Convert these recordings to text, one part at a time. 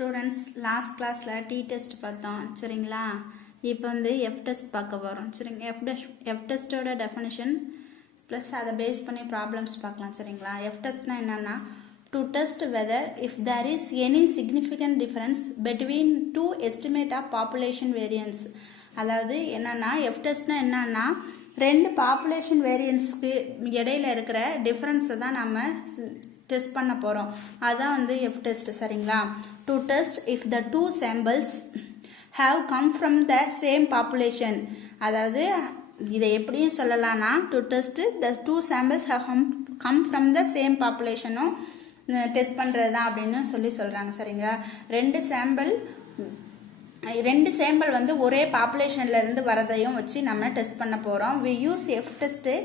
Students last கிளாஸில் T test பார்த்தோம் சரிங்களா. இப்போ வந்து எஃப் டெஸ்ட் பார்க்க போகிறோம் சரிங்க. எஃப் டெஸ்ட்டோட டெஃபினிஷன் ப்ளஸ் அதை பேஸ் பண்ணி ப்ராப்ளம்ஸ் பார்க்கலாம் சரிங்களா. எஃப் டெஸ்ட்னா என்னென்னா to test whether if there is any significant difference between two estimate of population variance. அதாவது என்னென்னா எஃப் டெஸ்ட்னா என்னன்னா ரெண்டு பாப்புலேஷன் வேரியன்ஸ்க்கு இடையில இருக்கிற டிஃப்ரென்ஸை தான் நம்ம டெஸ்ட் பண்ண போகிறோம். அதுதான் வந்து எஃப் டெஸ்ட் சரிங்களா. To test if the two samples have come from the same population. அதாவது இதை எப்படியும் சொல்லலாம்னா to test the two samples have come from the same பாப்புலேஷனும் டெஸ்ட் பண்ணுறது தான் அப்படின்னு சொல்கிறாங்க சரிங்களா. ரெண்டு சாம்பிள் வந்து ஒரே பாப்புலேஷன்லேருந்து வரதையும் வச்சு நம்ம டெஸ்ட் பண்ண போகிறோம். We use F test.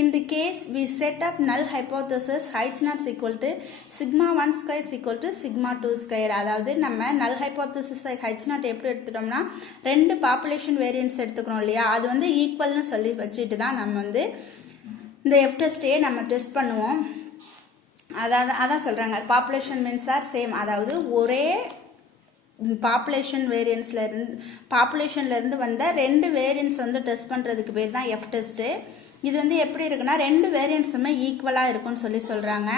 In the case, we set up null hypothesis H naught is equal to sigma 1 square is equal to sigma 2 square. அதாவது நம்ம null hypothesis H naught எப்படி எடுத்துட்டோம்னா ரெண்டு பாப்புலேஷன் வேரியன்ஸ் எடுத்துக்கிறோம் இல்லையா, அது வந்து ஈக்குவல்னு சொல்லி வச்சுட்டு தான் நம்ம வந்து இந்த எஃப் டெஸ்ட்டையே நம்ம டெஸ்ட் பண்ணுவோம். அதான் சொல்கிறாங்க பாப்புலேஷன் மீன்ஸ் ஆர் சேம். அதாவது ஒரே பாப்புலேஷன்லேருந்து வந்த ரெண்டு வேரியன்ஸ் வந்து டெஸ்ட் பண்ணுறதுக்கு பேர் தான் எஃப் டெஸ்ட்டு. இது வந்து எப்படி இருக்குன்னா ரெண்டு வேரியன்ஸுமே ஈக்குவலாக இருக்கும்னு சொல்கிறாங்க.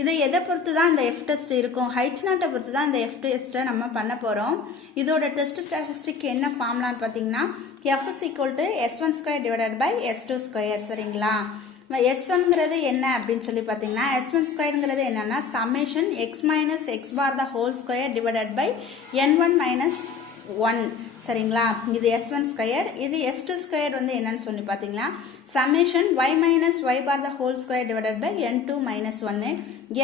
இதை எதை பொறுத்து தான் இந்த எஃப் டெஸ்ட் இருக்கும், ஹைச் நாட்டை பொறுத்து தான் இந்த எஃப் டெஸ்ட்டை நம்ம பண்ண போகிறோம். இதோட டெஸ்ட் ஸ்டாட்டிஸ்டிக் என்ன ஃபார்ம்லான்னு பார்த்தீங்கன்னா F is equal to S1 square divided by S2 square சரிங்களா. S1ங்கிறது என்ன அப்படின்னு சொல்லி பார்த்தீங்கன்னா S1 ஸ்கொயருங்கிறது என்னன்னா summation x minus X bar the whole square divided by N1 minus 1 சரிங்களா. இது S1 ஸ்கொயர். இது S2 ஸ்கொயர் வந்து என்னன்னு சொல்லி பார்த்தீங்கன்னா summation y minus y bar the whole square divided by N2 minus 1.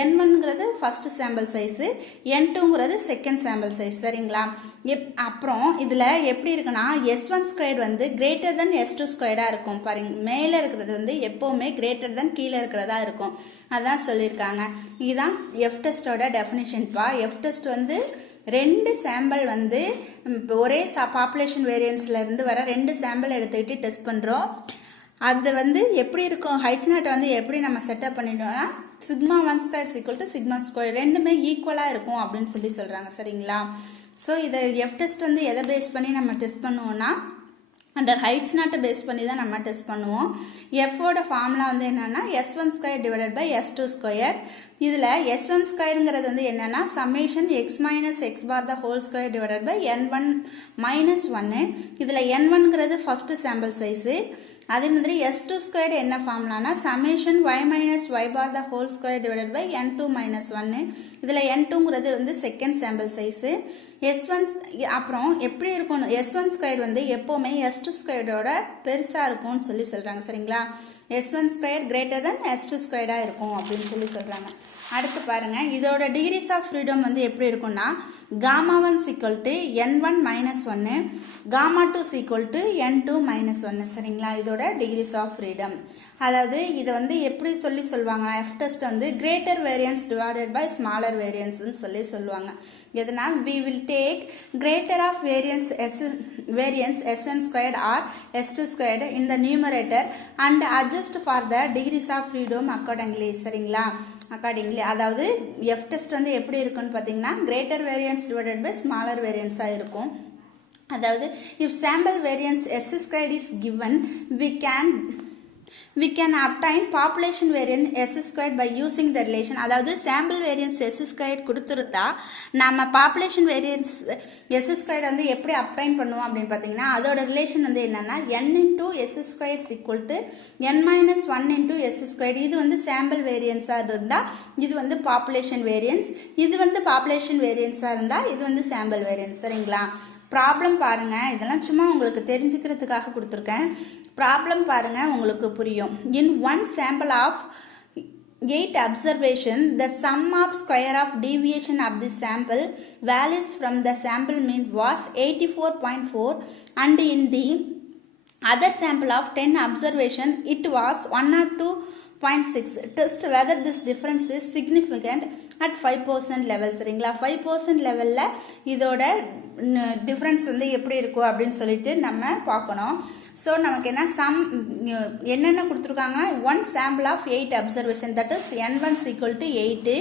N1ங்கிறது ஃபர்ஸ்ட் சாம்பிள் சைஸு, N2ங்கிறது second sample size சரிங்களா. அப்புறம் இதில் எப்படி இருக்குன்னா S1 ஸ்கொயர் வந்து கிரேட்டர் தென் S2 ஸ்கொயர்டாக இருக்கும் பாருங்க. மேலே இருக்கிறது வந்து எப்போவுமே கிரேட்டர் தென் கீழே இருக்கிறதா இருக்கும். அதான் சொல்லியிருக்காங்க. இதுதான் எஃப் டெஸ்ட்டோட டெஃபினிஷன்ப்பா. எஃப் டெஸ்ட் வந்து ரெண்டு சாம்பிள் வந்து ஒரே பாப்புலேஷன் வேரியன்ஸ்லேருந்து வர ரெண்டு சாம்பிள் எடுத்துக்கிட்டு டெஸ்ட் பண்ணுறோம். அது வந்து எப்படி இருக்கும், ஹைச் நாட்டை வந்து எப்படி நம்ம செட்டப் பண்ணிட்டோம்னா sigma 1 square equal to sigma square ரெண்டுமே ஈக்குவலாக இருக்கும் அப்படின்னு சொல்கிறாங்க சரிங்களா. ஸோ இதை எஃப் டெஸ்ட் வந்து எதை பேஸ் பண்ணி நம்ம டெஸ்ட் பண்ணுவோம்னா அண்டர் ஹைட்ஸ் நாட்டை பேஸ் பண்ணி தான் நம்ம டெஸ்ட் பண்ணுவோம். எஃபோட ஃபார்முலா வந்து என்னென்னா S1 square divided by S2 square. இதில் S1 ஸ்கொயருங்கிறது வந்து என்னென்னா summation x minus X bar the whole square divided by N1 minus 1. இதில் N1ங்கிறது ஃபஸ்ட்டு சாம்பிள் சைஸு. அதே மாதிரி S2 ஸ்கொயர் என்ன ஃபார்முலானா summation y minus y bar the whole square divided by N2 minus 1. இதில் N2ங்கிறது வந்து செகண்ட் சாம்பிள் சைஸு. S1 அப்புறம் எப்படி இருக்கும் S1 ஸ்கொயர் வந்து எப்போவுமே S2 ஸ்கொயரோட பெருசாக இருக்கும்னு சொல்கிறாங்க சரிங்களா. S1 square greater than S2 ஸ்கொயராக இருக்கும் அப்படின்னு சொல்கிறாங்க. அடுத்து பாருங்கள் இதோட டிகிரிஸ் ஆஃப் ஃப்ரீடம் வந்து எப்படி இருக்கும்னா Γ1 equal to N1 minus 1, Γ2 equal to N2 minus 1 சரிங்களா. இதோட டிகிரிஸ் ஆஃப் ஃப்ரீடம். அதாவது இதை வந்து எப்படி சொல்லுவாங்க எஃப் டெஸ்ட் வந்து greater variance divided by smaller வேரியன்ஸ்ன்னு சொல்லுவாங்க. எதுனா we will take greater of variance S1 squared or S2 squared in the numerator and adjust for the degrees of freedom accordingly சரிங்களா. அதாவது எஃப் டெஸ்ட் வந்து எப்படி இருக்குன்னு பார்த்தீங்கன்னா greater variance divided by smaller வேரியன்ஸாக இருக்கும். அதாவது if sample variance S squared is given we can obtain population variance S squared by using the relation. அதாவது sample variance S squared கொடுத்துருந்தா நம்ம population variance S squared வந்து எப்படி obtain பண்ணுவோம் அப்படின்னு பார்த்தீங்கன்னா அதோட ரிலேஷன் வந்து என்னன்னா n into S squared is equal to n minus 1 into S squared. இது வந்து sample varianceஆக இருந்தால் இது வந்து population variance, இது வந்து population varianceஆக இருந்தால் இது வந்து sample variance சரிங்களா. ப்ராப்ளம் பாருங்கள், இதெல்லாம் சும்மா உங்களுக்கு தெரிஞ்சுக்கிறதுக்காக கொடுத்துருக்கேன். ப்ராப்ளம் பாருங்கள் உங்களுக்கு புரியும். In one sample of 8 observation the sum of square of deviation of the sample values from the sample mean was 84.4 and in the other sample of 10 observation it was 102.6. Test whether this difference is significant at 5% level சரிங்களா. 5% லெவலில் இதோட difference வந்து எப்படி இருக்கும் அப்படின்னு சொல்லிட்டு நம்ம பார்க்கணும். ஸோ நமக்கு என்னென்ன கொடுத்துருக்காங்கன்னா 1 sample of 8 observation that is N1 equal to 8,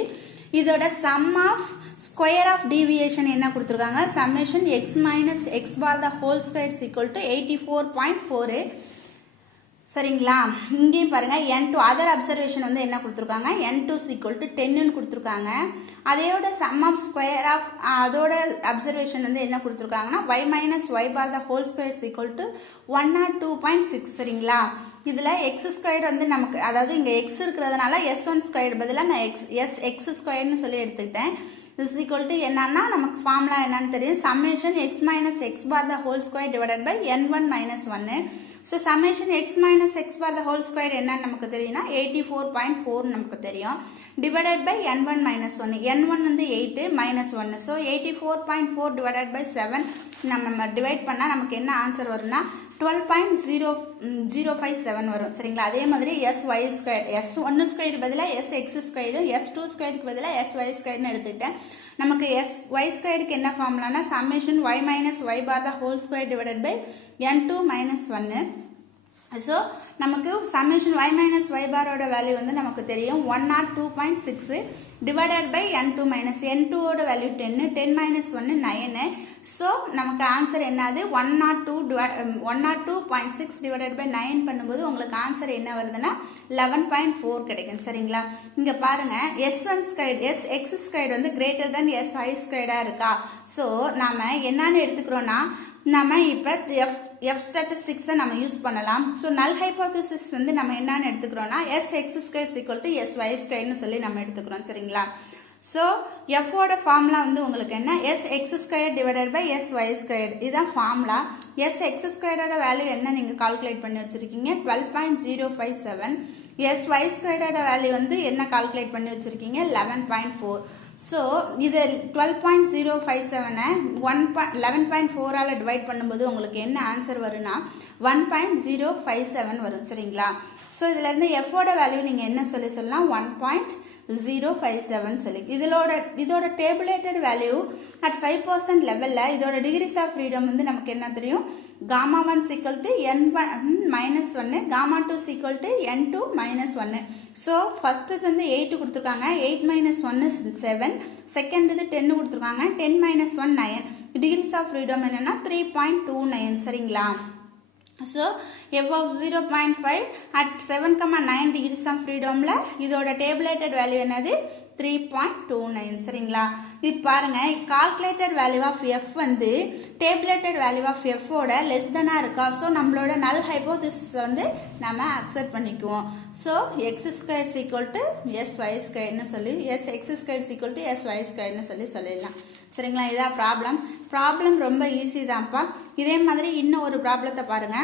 இதோட sum of square of deviation என்ன கொடுத்துருக்காங்க, summation X minus X bar the whole square equal to 84.4. சரிங்களா. இங்கேயும் பாருங்கள் n2 அதர் அப்சர்வேஷன் வந்து என்ன கொடுத்துருக்காங்க, n2 ஈக்குவல் டு 10ன்னு கொடுத்துருக்காங்க. அதையோட சம் ஆஃப் ஸ்கொயர் ஆஃப் அதோட அப்சர்வேஷன் வந்து என்ன கொடுத்துருக்காங்கன்னா y minus Y bar the whole square equal to 102.6. சரிங்களா. இதில் எக்ஸ் ஸ்கொயர் வந்து நமக்கு, அதாவது இங்கே எக்ஸ் இருக்கிறதுனால s1 ஸ்கொயர் பதிலாக நான் எக்ஸ் ஸ்கொயர்னு சொல்லி எடுத்துக்கிட்டேன். இஸ் ஈக்குவல் டு என்னன்னா நமக்கு ஃபார்முலா என்னன்னு தெரியும், summation X minus X bar the whole square divided by n1 minus 1. So summation X minus X bar the whole square என்னன்னு நமக்கு தெரியும்னா 84.4 நமக்கு தெரியும், divided by n1 minus 1. n1 வந்து 8 மைனஸ் 1. ஸோ 84.4 டிவைடட் பை 7 நம்ம divide பண்ணால் நமக்கு என்ன ஆன்சர் வரும்னா 12.057 வரும். சரிங்களா. அதே மாதிரி sy ஸ்கொயர், s1 ஸ்கொயர் பதிலாக sx ஸ்கொயர், s2 ஸ்கொயருக்கு பதிலாக sy ஸ்கொயர்னு எடுத்துக்கிட்டேன். நமக்கு sy ஸ்கொயருக்கு என்ன ஃபார்முலானா summation y minus Y bar the whole square divided by n2 minus 1. So நமக்கு சம்மேஷன் y மைனஸ் ஒய் பாரோட வேல்யூ வந்து நமக்கு தெரியும் 102.6 டிவைடட் பை n2 மைனஸ் n2ஓட வேல்யூ 10, 10 மைனஸ் 1 9. ஸோ நமக்கு ஆன்சர் என்னது 102.6 டிவைடட் பை 9 பண்ணும்போது உங்களுக்கு ஆன்சர் என்ன வருதுன்னா 11.4 கிடைக்கும். சரிங்களா. இங்கே பாருங்க s1 ஸ்கொயர் எக்ஸ் ஸ்கொயர் வந்து கிரேட்டர் தென் sy ஸ்கொயர்டாக இருக்கா. ஸோ நாம என்னன்னு எடுத்துக்கிறோன்னா நம்ம இப்போ எஃப் ஸ்டாட்டிஸ்டிக்ஸை நம்ம யூஸ் பண்ணலாம். ஸோ நல் ஹைப்போதசிஸ் வந்து நம்ம என்னன்னு எடுத்துக்கிறோம்னா sx square equal to sy ஸ்கொயர்னு சொல்லி நம்ம எடுத்துக்கிறோம். சரிங்களா. ஸோ எஃபோட ஃபார்முலா வந்து உங்களுக்கு என்ன, sx square divided by sy square, இதுதான் ஃபார்முலா. sx ஸ்கொயரோட வேல்யூ என்ன நீங்கள் கால்குலேட் பண்ணி வச்சிருக்கீங்க 12.057. sy ஸ்கொயரோட வேல்யூ வந்து என்ன கால்குலேட் பண்ணி வச்சிருக்கீங்க 11.4. ஸோ இது 12.057 11.4ஆல் டிவைட் பண்ணும்போது உங்களுக்கு என்ன ஆன்சர் வரும்னா 1.057 வரும். சரிங்களா. ஸோ இதுலேருந்து எஃபோட வேல்யூ நீங்கள் என்ன சொல்லலாம் 1.057 சொல்லி. இதோட டேபுலேட்டட் வேல்யூ அட் 5% லெவலில் இதோட டிகிரிஸ் ஆஃப் ஃப்ரீடம் வந்து நமக்கு என்ன தெரியும், gamma 1 equal to n1 minus 1, gamma 2 equal to n2 minus 1. So first வந்து 8 கொடுத்துருக்காங்க, 8 minus 1 is 7. செகண்ட் இது 10 கொடுத்துருக்காங்க, 10 minus 1 9. டிகிரிஸ் ஆஃப் ஃப்ரீடம் என்னன்னா 3.29. சரிங்களா. So above 0.5 at 7,9 degrees of freedomல இதோட டேபுலேட்டட் வேல்யூ என்னது 3.29. சரிங்களா. இப்போ பாருங்க கால்குலேட்டட் வேல்யூ ஆஃப் எஃப் வந்து டேபுலேட்டட் வேல்யூ ஆஃப் எஃபோட லெஸ் தெனாக இருக்கா. ஸோ நம்மளோட நல் ஹைப்போதிசிஸ் வந்து நம்ம அக்செப்ட் பண்ணிக்குவோம். So X square equal to sy ஸ்கொயர்னு சொல்லி X square equal to sy ஸ்கொயர்னு சொல்லிடலாம். சரிங்களா. இதான் ப்ராப்ளம் ரொம்ப ஈஸி தான்ப்பா. இதே மாதிரி இன்னும் ஒரு ப்ராப்ளத்தை பாருங்க.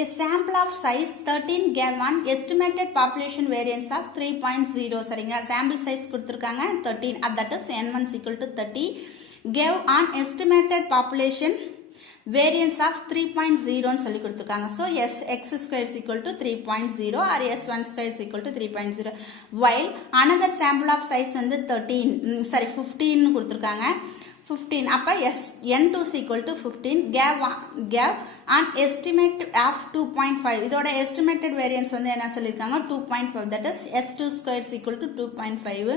A sample of size 13 gave an estimated population variance of 3.0. சரிங்களா. sample size கொடுத்துருக்காங்க 13, that is n1 equal to 30, gave an estimated population variance of 3.0 சொல்லி கொடுத்துருக்காங்க. So x square equal to 3.0 or s1 square equal to 3.0, while another sample of size வந்து 15 கொடுத்துருக்காங்க. 15 அப்போ n2 equal to 15 gave an estimate of 2.5. இதோட estimated variance வந்து என்ன சொல்லியிருக்காங்க 2.5, that is s2 square equal to 2.5.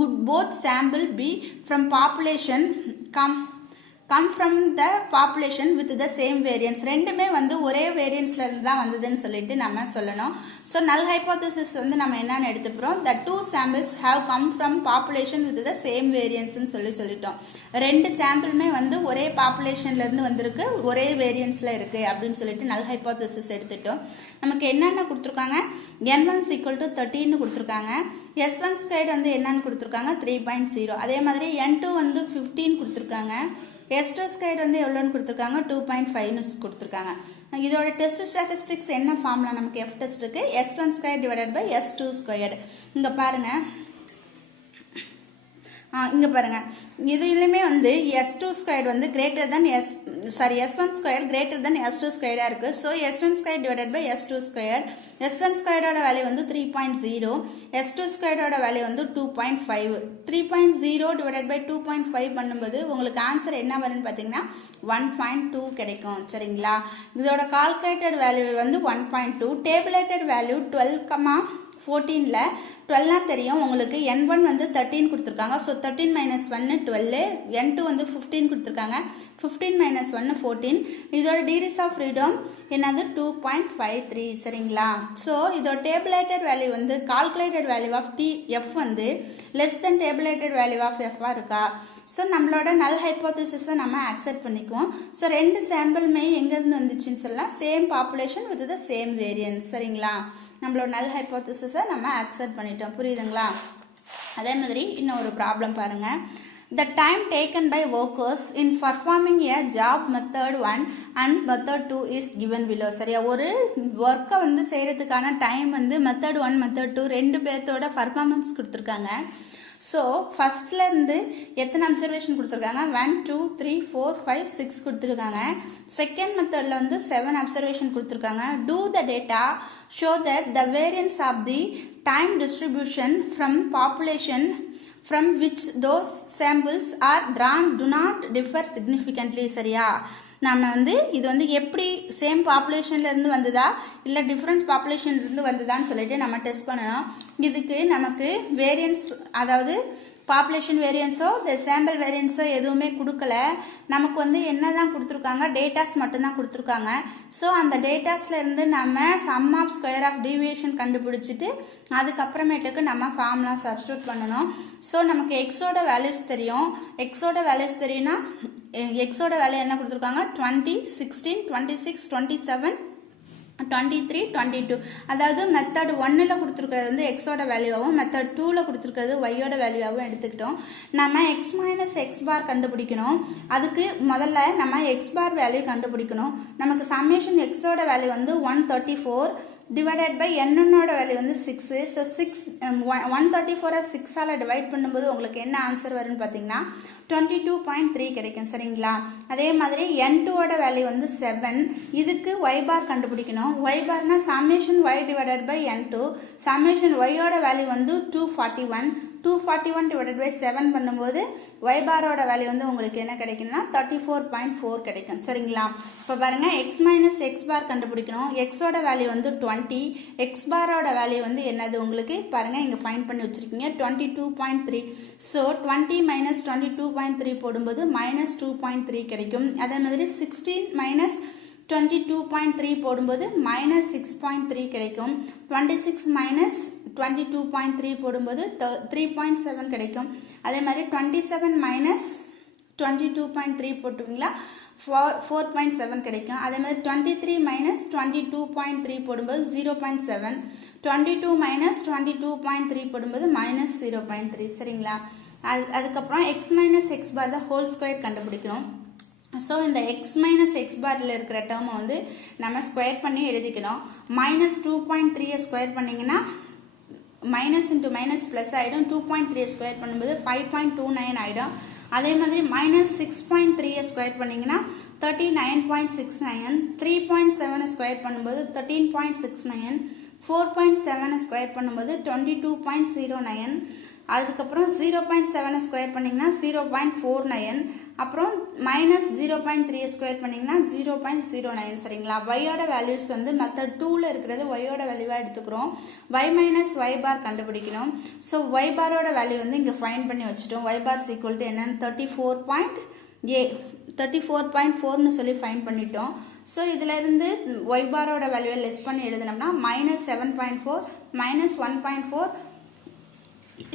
Would both sample be from population come from the population with the same variance? ரெண்டுமே வந்து ஒரே வேரியன்ஸ்ல இருந்து தான் வந்ததுன்னு சொல்லிட்டு நம்ம சொல்லணும். ஸோ நல் ஹைப்போதசிஸ் வந்து நம்ம என்னன்னு எடுத்துக்கிறோம், the two samples have come from population with the same variance ன்னு சொல்லிட்டோம். ரெண்டு சாம்பிளுமே வந்து ஒரே பாப்புலேஷன்ல இருந்து வந்திருக்கு, ஒரே வேரியன்ஸ்ல இருக்கு அப்படின்னு சொல்லிட்டு நல் ஹைப்போதசிஸ் எடுத்துட்டோம். நமக்கு என்னென்ன கொடுத்துருக்காங்க, n1 equal to 13 கொடுத்துருக்காங்க, s1 ஸ்கொயர் வந்து என்னன்னு கொடுத்துருக்காங்க 3.0, அதே மாதிரி n2 வந்து 15 கொடுத்துருக்காங்க, s2 ஸ்கொயர் வந்து எவ்வளோன்னு கொடுத்துருக்காங்க 2.5ன்னு கொடுத்துருக்காங்க. இதோட டெஸ்ட் ஸ்டாட்டிஸ்டிக்ஸ் என்ன ஃபார்முலா நமக்கு எஃப் டெஸ்ட்டுக்கு s1 square divided by s2 square. இங்கே பாருங்கள் இங்கே பாருங்கள், இதுலையுமே வந்து S2 ஸ்கொயர் வந்து greater than S1 square greater than S2 ஸ்கொயராக இருக்குது. So S1 square divided by S2 square. S1 ஸ்கொயரோட வேல்யூ வந்து 3.0, S2 ஸ்கொயரோட வேல்யூ வந்து 2.5. 3.0 டிவைடட் பை 2.5 பண்ணும்போது உங்களுக்கு ஆன்சர் என்ன வரும்னு பார்த்தீங்கன்னா 1.2 கிடைக்கும். சரிங்களா? இதோட கால்குலேட்டட் வேல்யூ வந்து 1.2. டேபிளேட்டட் வேல்யூ 12,14ல் 12னா தெரியும் உங்களுக்கு. N1 வந்து 13 கொடுத்துருக்காங்க. So 13 minus 1 12. N2 வந்து 15 கொடுத்துருக்காங்க. 15 மைனஸ் 1 14. இதோட டிகிரிஸ் ஆஃப் ஃப்ரீடம் என்னது 2.53. சரிங்களா? ஸோ இதோட டேபிளேட்டட் வேல்யூ வந்து கால்குலேட்டட் வேல்யூ ஆஃப் F வந்து less than tabulated value of F இருக்கா? ஸோ நம்மளோட நல் ஹைப்போதிசிஸை நம்ம அக்செப்ட் பண்ணிக்குவோம். ஸோ ரெண்டு சாம்பிளுமே எங்கேருந்து வந்துச்சுன்னு சொல்லலாம், same population with the same variance. சரிங்களா? நம்மளோட நல் ஹைப்போதிசிஸை நம்ம அக்செப்ட் பண்ணிட்டோம். புரியுதுங்களா? அதே மாதிரி இன்னொரு ப்ராப்ளம் பாருங்கள். The time taken by workers in performing a job method 1 and method 2 is given below. சரியா? ஒரு ஒர்க்கை வந்து செய்கிறதுக்கான டைம் வந்து மெத்தட் 1 மெத்தட் 2 ரெண்டு பேர்த்தோட பர்ஃபார்மன்ஸ் கொடுத்துருக்காங்க. ஸோ ஃபஸ்ட்லேருந்து எத்தனை அப்சர்வேஷன் கொடுத்துருக்காங்க? 1 2 3 4 5 6 கொடுத்துருக்காங்க. செகண்ட் மெத்தடில் வந்து 7 அப்சர்வேஷன் கொடுத்துருக்காங்க. Do the data show that the variance of the time distribution from population from which those samples are drawn do not differ significantly. சரியா? நம்ம வந்து இது வந்து எப்படி சேம் பாப்புலேஷன்லேருந்து வந்ததா இல்லை டிஃப்ரெண்ட் பாப்புலேஷன்லேருந்து வந்ததான்னு சொல்லிட்டு நம்ம டெஸ்ட் பண்ணணும். இதுக்கு நமக்கு வேரியன்ஸ், அதாவது பாப்புலேஷன் வேரியன்ஸோ இந்த சாம்பிள் வேரியன்ஸோ எதுவுமே கொடுக்கல. நமக்கு வந்து என்ன தான் கொடுத்துருக்காங்க? டேட்டாஸ் மட்டும்தான் கொடுத்துருக்காங்க. ஸோ அந்த டேட்டாஸ்லேருந்து நம்ம sum of square of deviation கண்டுபிடிச்சிட்டு அதுக்கப்புறமேட்டுக்கு நம்ம ஃபார்முலா சப்ஸ்டியூட் பண்ணணும். ஸோ நமக்கு எக்ஸோட வேல்யூஸ் தெரியும். எக்ஸோட வேல்யூஸ் தெரியும்னா எக்ஸோட வேல்யூ என்ன கொடுத்துருக்காங்க? 20 16 26 27 23 22. அதாவது மெத்தட் 1ல் கொடுத்துருக்கிறது வந்து எக்ஸோட வேல்யூவாகவும் மெத்தட் 2ல் கொடுத்துருக்கிறது ஒய்யோட வேல்யூவாகவும் எடுத்துக்கிட்டோம். நம்ம எக்ஸ் மைனஸ் எக்ஸ் பார் கண்டுபிடிக்கணும். அதுக்கு முதல்ல நம்ம எக்ஸ் பார் வேல்யூ கண்டுபிடிக்கணும். நமக்கு சம்மேஷன் எக்ஸோட வேல்யூ வந்து 134 டிவைடட் பை என்னோட வேல்யூ வந்து 6. ஸோ 134 6ஆல் டிவைட் பண்ணும்போது உங்களுக்கு என்ன ஆன்சர் வரும்னு பார்த்தீங்கன்னா 22.3 கிடைக்கும். சரிங்களா? அதே மாதிரி N2ஓட வேல்யூ வந்து 7. இதுக்கு y பார் கண்டுபிடிக்கணும். y பார்னா summation y divided by N2. Summation yயோட வேல்யூ வந்து 241. 241 டிவைடட் பை 7 பண்ணும்போது y பாரோட வேல்யூ வந்து உங்களுக்கு என்ன கிடைக்குன்னா 34.4 கிடைக்கும். சரிங்களா? இப்போ பாருங்கள், எக்ஸ் மைனஸ் எக்ஸ் பார் கண்டுபிடிக்கணும். எக்ஸோட வேல்யூ வந்து 20. எக்ஸ் பாரோட வேல்யூ வந்து என்னது உங்களுக்கு பாருங்கள், இங்கே ஃபைன் பண்ணி வச்சுருக்கீங்க 22.3. ஸோ 20 மைனஸ் 22.3 போடும்போது மைனஸ் 2.3 கிடைக்கும். அதே மாதிரி 16 மைனஸ் 22.3 போடும்போது மைனஸ் 6.3 கிடைக்கும். 26 மைனஸ் 22.3 போடும்போது 3.7 கிடைக்கும். அதே மாதிரி 27 மைனஸ் 22.3 போட்டுங்களா 4.7 கிடைக்கும். அதே மாதிரி 23 மைனஸ் 22.3 போடும்போது 0.7. 22 மைனஸ் 22.3 போடும்போது மைனஸ் 0.3. சரிங்களா? அதுக்கப்புறம் எக்ஸ் மைனஸ் எக்ஸ் பார் தான் ஹோல் ஸ்கொயர் கண்டுபிடிக்கணும். ஸோ இந்த எக்ஸ் மைனஸ் எக்ஸ் பாரில் இருக்கிற டேர்மை வந்து நம்ம ஸ்கொயர் பண்ணி எழுதிக்கணும். மைனஸ் 2.3 ஸ்கொயர் பண்ணிங்கன்னா மைனஸ் இன்ட்டு மைனஸ் ப்ளஸ் ஆகிடும். 2.3 ஸ்கொயர் பண்ணும்போது 5.29 ஆகிடும். அதே மாதிரி மைனஸ் 6.3 ஸ்கொயர் பண்ணிங்கன்னா 39.69. 3.7 ஸ்கொயர் பண்ணும்போது 13.69. 4.7 ஸ்கொயர் பண்ணும்போது 22.09. அதுக்கப்புறம் 0.7 ஸ்கொயர் பண்ணிங்கன்னா 0.49. அப்புறம் மைனஸ் 0.3 ஸ்கொயர் பண்ணிங்கன்னா 0.09. சரிங்களா? ஒய்யோட வேல்யூஸ் வந்து மெத்தட் 2ல் இருக்கிறது ஒய்யோட வேல்யூவாக எடுத்துக்கிறோம். ஒய் மைனஸ் ஒய் பார் கண்டுபிடிக்கணும். ஸோ ஒய் பாரோட வேல்யூ வந்து இங்கே ஃபைன் பண்ணி வச்சுட்டோம். ஒய் பார் ஈக்குவல் டு என்னன்னு 34.4ன்னு சொல்லி ஃபைன் பண்ணிட்டோம். ஸோ இதில் இருந்து ஒய் பாரோட வேல்யூவை லெஸ் பண்ணி எழுதினோம்னா மைனஸ் 7.4 மைனஸ் 1.4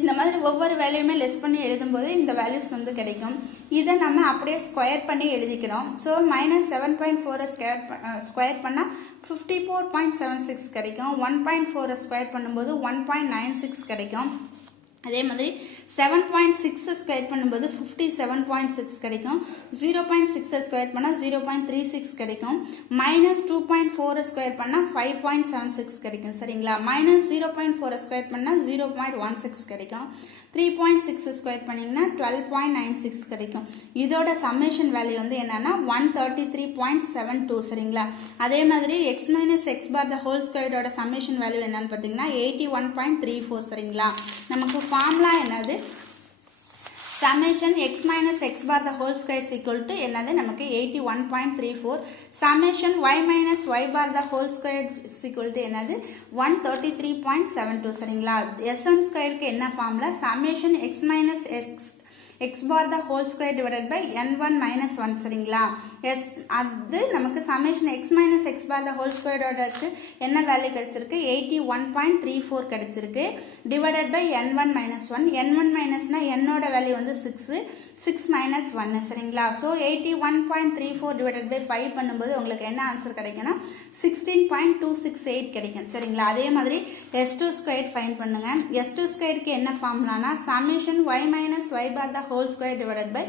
இந்த மாதிரி ஒவ்வொரு வேல்யூமே லெஸ் பண்ணி எழுதும்போது இந்த வேல்யூஸ் வந்து கிடைக்கும். இதை நம்ம அப்படியே ஸ்கொயர் பண்ணி எழுதிக்கிறோம். ஸோ மைனஸ் 7.4 ஸ்கொயர் பண்ணால் 54.76 கிடைக்கும். 1.4 ஸ்கொயர் பண்ணும்போது 1.96 கிடைக்கும். அதே மாதிரி 7.6 ஸ்கொயர் பண்ணும்போது 57.6 கிடைக்கும். 0.6 ஸ்கொயர் பண்ணால் 0.36 கிடைக்கும். -2.4 ஸ்கொயர் பண்ணால் 5.76 கிடைக்கும். சரிங்களா? -0.4 ஸ்கொயர் பண்ணால் 0.16 கிடைக்கும். 3.6 ஸ்கொயர் பண்ணிங்கன்னா 12.96 கிடைக்கும். இதோட சம்மேஷன் வேல்யூ வந்து என்னன்னா 133.72. சரிங்களா? அதே மாதிரி x minus X bar the whole ஸ்கொயரோட சம்மேஷன் வேல்யூ என்னன்னு பார்த்தீங்கன்னா 81.34. சரிங்களா? நமக்கு ஃபார்முலா என்னது? summation x minus x bar the whole square is equal to என்னது நமக்கு 81.34. summation y minus y bar the whole square is equal to என்னது 133.72. சரிங்களா? s1 ஸ்கொயருக்கு என்ன formula? summation x minus x bar the whole square divided by n1 minus 1. சரிங்களா? அது நமக்கு summation x minus x bar the whole square ஓடக்கு என்ன value கிடைச்சிருக்கு? 81.34 கிடைச்சிருக்கு. divided by n1 minus 1. n1 minus na n ஓட value வந்து 6 minus 1. சரிங்களா? so 81.34 divided by 5 பண்ணும்போது உங்களுக்கு என்ன ஆன்சர் கிடைக்கும்னா 16.268 கிடைக்கும். சரிங்களா? அதே மாதிரி s2 ஸ்கொயர் ஃபைண்ட் பண்ணுங்க. s2 ஸ்கொயருக்கு என்ன ஃபார்முலானா summation y minus y bar the whole square divided by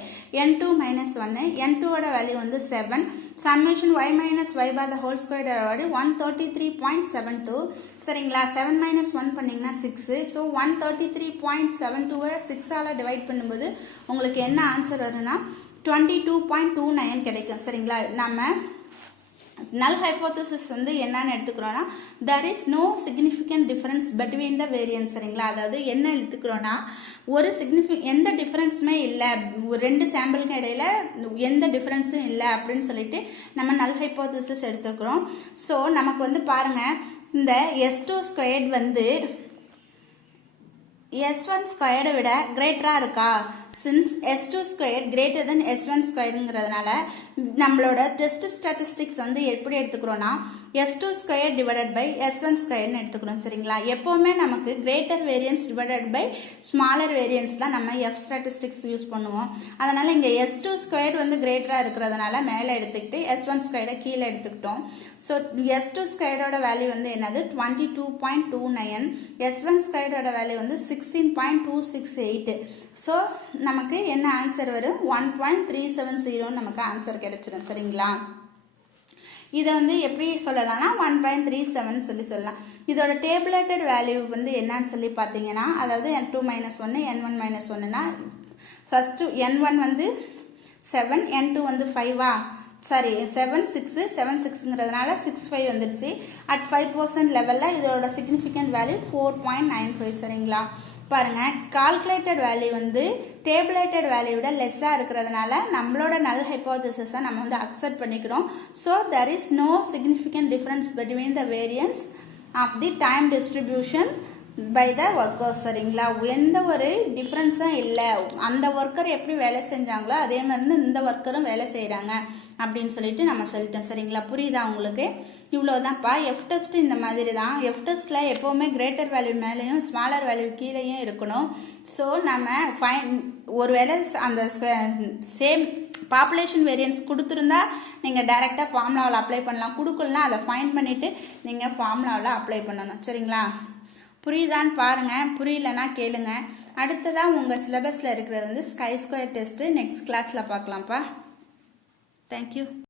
n2 minus 1. n2 ஓட வேல்யூ வந்து 7. summation y minus y bar the whole square divided by 133.72. சரிங்களா? 7 minus 1 பண்ணீங்கன்னா 6. so 133.72 6 ஆல டிவைட் பண்ணும்போது உங்களுக்கு என்ன ஆன்சர் வரும்னா 22.29 கிடைக்கும். சரிங்களா? நம்ம null hypothesis வந்து என்னன்னு எடுத்துக்கிறோம்னா there is no significant difference between the variance. சரிங்களா? அதாவது என்ன எடுத்துக்கிறோம்னா ஒரு எந்த டிஃபரன்ஸுமே இல்லை, ரெண்டு சாம்பிளுக்கு இடையில எந்த டிஃபரன்ஸும் இல்லை அப்படின்னு சொல்லிட்டு நம்ம null hypothesis எடுத்துக்கிறோம். ஸோ நமக்கு வந்து பாருங்க இந்த s2 ஸ்கொயர்ட் வந்து s1 ஸ்கொயர்டை விட கிரேட்டராக இருக்கா? Since s2 square greater than s1 ஸ்கொயருங்கிறதுனால நம்மளோட டெஸ்ட் ஸ்டாட்டிஸ்டிக்ஸ் வந்து எப்படி எடுத்துக்கிறோன்னா s2 square divided by s1 ஸ்கொயர்னு எடுத்துக்கிறோம். சரிங்களா? எப்போவுமே நமக்கு greater variance divided by smaller variance தான் நம்ம எஃப் ஸ்டாட்டிஸ்டிக்ஸ் யூஸ் பண்ணுவோம். அதனால் இங்கே s2 ஸ்கொயர் வந்து கிரேட்டராக இருக்கிறதுனால மேலே எடுத்துக்கிட்டு s1 ஸ்கொயரை கீழே எடுத்துக்கிட்டோம். ஸோ s2 ஸ்கொயரோட வேல்யூ வந்து என்னது 22.29. s1 ஸ்கொயரோட வேல்யூ வந்து 16.268. ஸோ நமக்கு என்ன ஆன்சர் வரும் 1.370 நமக்கு ஆன்சர் கிடைச்சிடும். சரிங்களா? இதை வந்து எப்படி சொல்லலாம்னா 1.37 சொல்லலாம். இதோட டேபிளேட்டட் வேல்யூ வந்து என்னன்னு சொல்லி பார்த்தீங்கன்னா அதாவது n2 minus 1 n1 minus 1னா first n1 வந்து 7 n2 வந்து 5 சாரி 7 6ங்கிறதுனால 65 வந்துடுச்சு. அட் 5% லெவலில் இதோட சிக்னிஃபிகண்ட் வேல்யூ 4.95. சரிங்களா? பாருங்க கால்குலேட்டட் வேல்யூ வந்து டேபிளேட்டட் வேல்யூட லெஸ்ஸாக இருக்கிறதுனால நம்மளோட நல் ஹைப்போதசிஸை நம்ம வந்து அக்செப்ட் பண்ணிக்கிறோம். So there is no significant difference between the variance of the time distribution by the workers. சரிங்களா? எந்த ஒரு டிஃப்ரென்ஸும் இல்லை. அந்த ஒர்க்கர் எப்படி வேலை செஞ்சாங்களோ அதே மாதிரி இந்த ஒர்க்கரும் வேலை செய்கிறாங்க அப்படின்னு சொல்லிட்டு நம்ம சொல்லிட்டோம். சரிங்களா? புரியுதா உங்களுக்கு? இவ்வளோதான்ப்பா. எஃப் டெஸ்ட் இந்த மாதிரி தான். எஃப் டெஸ்ட்டில் எப்போவுமே கிரேட்டர் வேல்யூ மேலேயும் ஸ்மாலர் வேல்யூ கீழேயும் இருக்கணும். ஸோ நம்ம ஒரு வேளை அந்த சேம் பாப்புலேஷன் வேரியன்ஸ் கொடுத்துருந்தா நீங்கள் டைரெக்டாக ஃபார்முலாவில் அப்ளை பண்ணலாம். கொடுக்கலனா அதை ஃபைண்ட் பண்ணிவிட்டு நீங்கள் ஃபார்முலாவில் அப்ளை பண்ணணும். சரிங்களா? புரியுதான்னு பாருங்கள். புரியலன்னா கேளுங்க. அடுத்ததாக உங்கள் சிலபஸில் இருக்கிறது வந்து ஸ்கை ஸ்கொயர் டெஸ்ட்டு நெக்ஸ்ட் கிளாஸில் பார்க்கலாம்ப்பா. தேங்க்யூ.